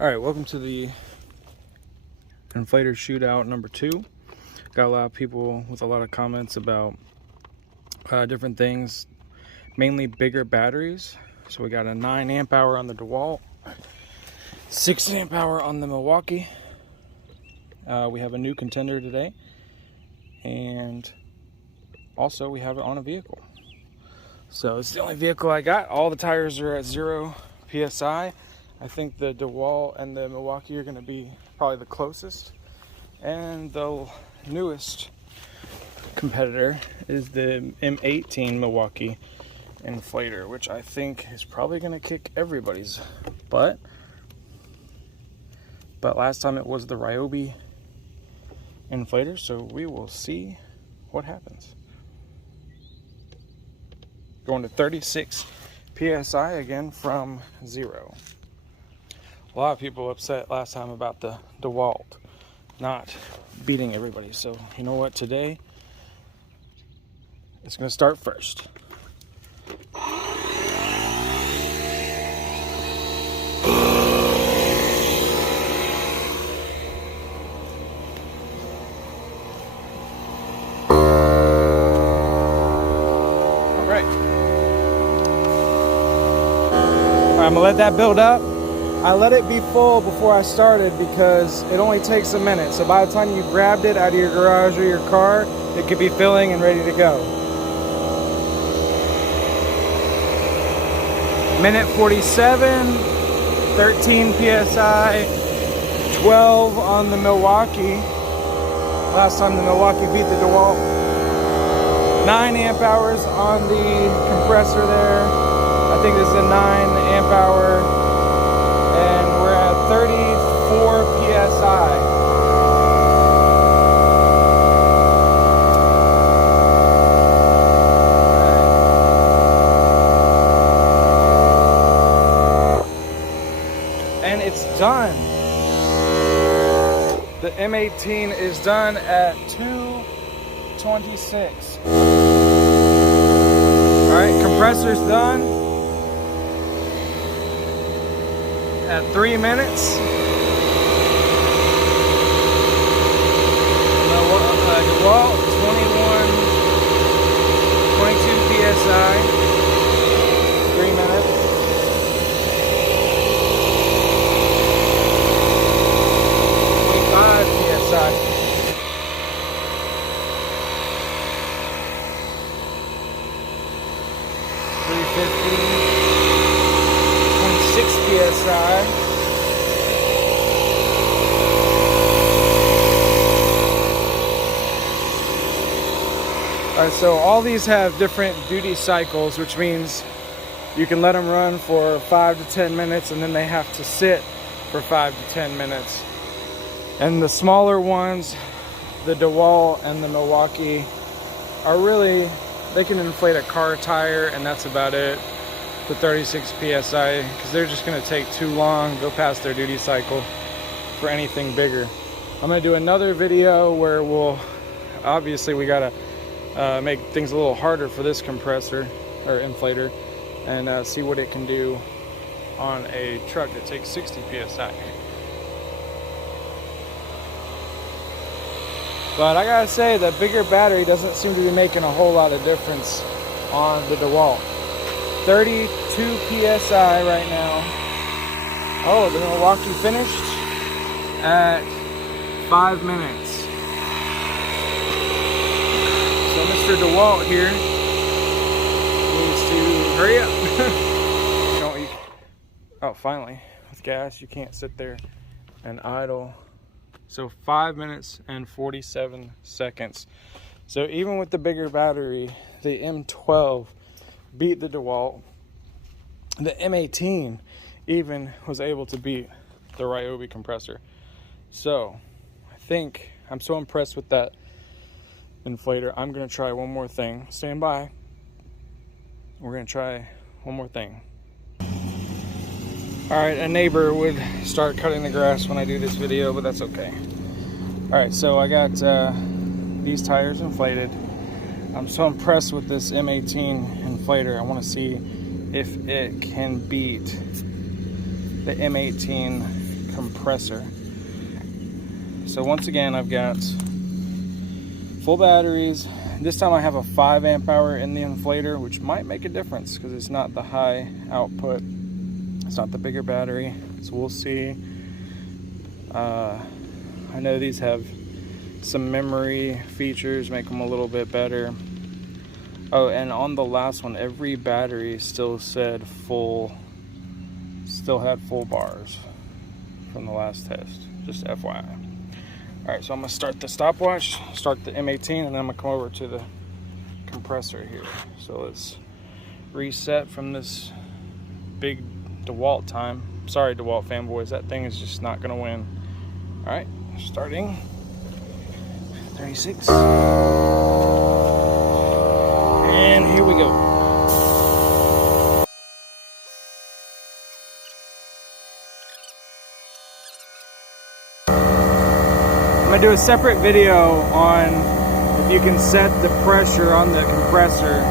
All right, welcome to the inflator shootout number 2. Got a lot of people with a lot of comments about different things, mainly bigger batteries. So we got a 9 amp hour on the Dewalt, 6 amp hour on the Milwaukee. We have a new contender today, and also we have it on a vehicle. So it's the only vehicle I got. All the tires are at 0 PSI. I think the Dewalt and the Milwaukee are going to be probably the closest. And the newest competitor is the m18 Milwaukee inflator, which I think is probably going to kick everybody's butt. But last time it was the Ryobi inflator, so we will see what happens. Going to 36 PSI again from 0. A lot of people upset last time about the Dewalt not beating everybody. So you know what, today it's going to start first. Alright, I'm going to let that build up. I let it be full before I started because it only takes a minute. So by the time you grabbed it out of your garage or your car, it could be filling and ready to go. Minute 47, 13 PSI, 12 on the Milwaukee. Last time the Milwaukee beat the Dewalt. 9 amp hours on the compressor there. I think this is a 9 amp hour. And we're at 34 PSI. And it's done. The M18 is done at 2:26. Alright, compressor's done at 3 minutes. Dewalt 22 PSI, 3 minutes. PSI. 350, 26 PSI. Alright, so all these have different duty cycles, which means you can let them run for 5 to 10 minutes and then they have to sit for 5 to 10 minutes. And the smaller ones, the Dewalt and the Milwaukee, are really, they can inflate a car tire and that's about it, to 36 PSI, because they're just going to take too long, go past their duty cycle for anything bigger. I'm going to do another video where obviously we got to make things a little harder for this compressor or inflator and see what it can do on a truck that takes 60 PSI. But I gotta say, the bigger battery doesn't seem to be making a whole lot of difference on the Dewalt. 32 PSI right now. Oh, the Milwaukee finished at 5 minutes. So Mr. Dewalt here needs to hurry up. Oh, finally, with gas, you can't sit there and idle. So 5 minutes and 47 seconds. So even with the bigger battery, the M12 beat the Dewalt. The M18 even was able to beat the Ryobi compressor. So I think I'm so impressed with that inflator. I'm going to try one more thing. Stand by. We're going to try one more thing. Alright, a neighbor would start cutting the grass when I do this video, but that's okay. Alright, so I got these tires inflated. I'm so impressed with this M18 inflator. I want to see if it can beat the M18 compressor. So once again, I've got full batteries. This time I have a 5 amp hour in the inflator, which might make a difference because it's not the high output. It's not the bigger battery, so we'll see. I know these have some memory features, make them a little bit better. Oh, and on the last one, every battery still said full, still had full bars from the last test, just FYI. All right, so I'm gonna start the stopwatch, start the M18, and then I'm gonna come over to the compressor here. So let's reset from this big Dewalt time. Sorry, Dewalt fanboys, that thing is just not gonna win. All right, starting 36. And here we go. I'm gonna do a separate video on if you can set the pressure on the compressor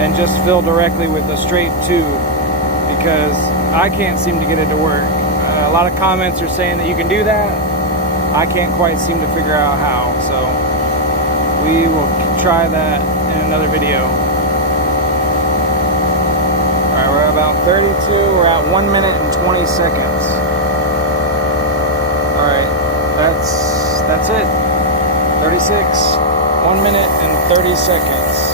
and just fill directly with a straight tube, because I can't seem to get it to work. A lot of comments are saying that you can do that. I can't quite seem to figure out how, so we will try that in another video. All right, we're at about 32. We're at 1 minute and 20 seconds. All right, that's it. 36, 1 minute and 30 seconds.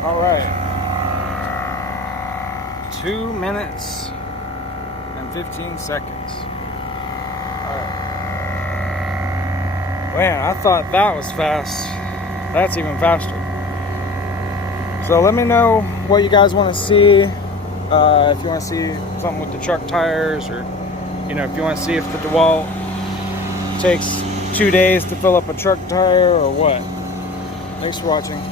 All right, 2 minutes and 15 seconds. All right. Man, I thought that was fast. That's even faster. So let me know what you guys want to see. If you want to see something with the truck tires, or if you want to see if the Dewalt takes 2 days to fill up a truck tire or what. Thanks for watching.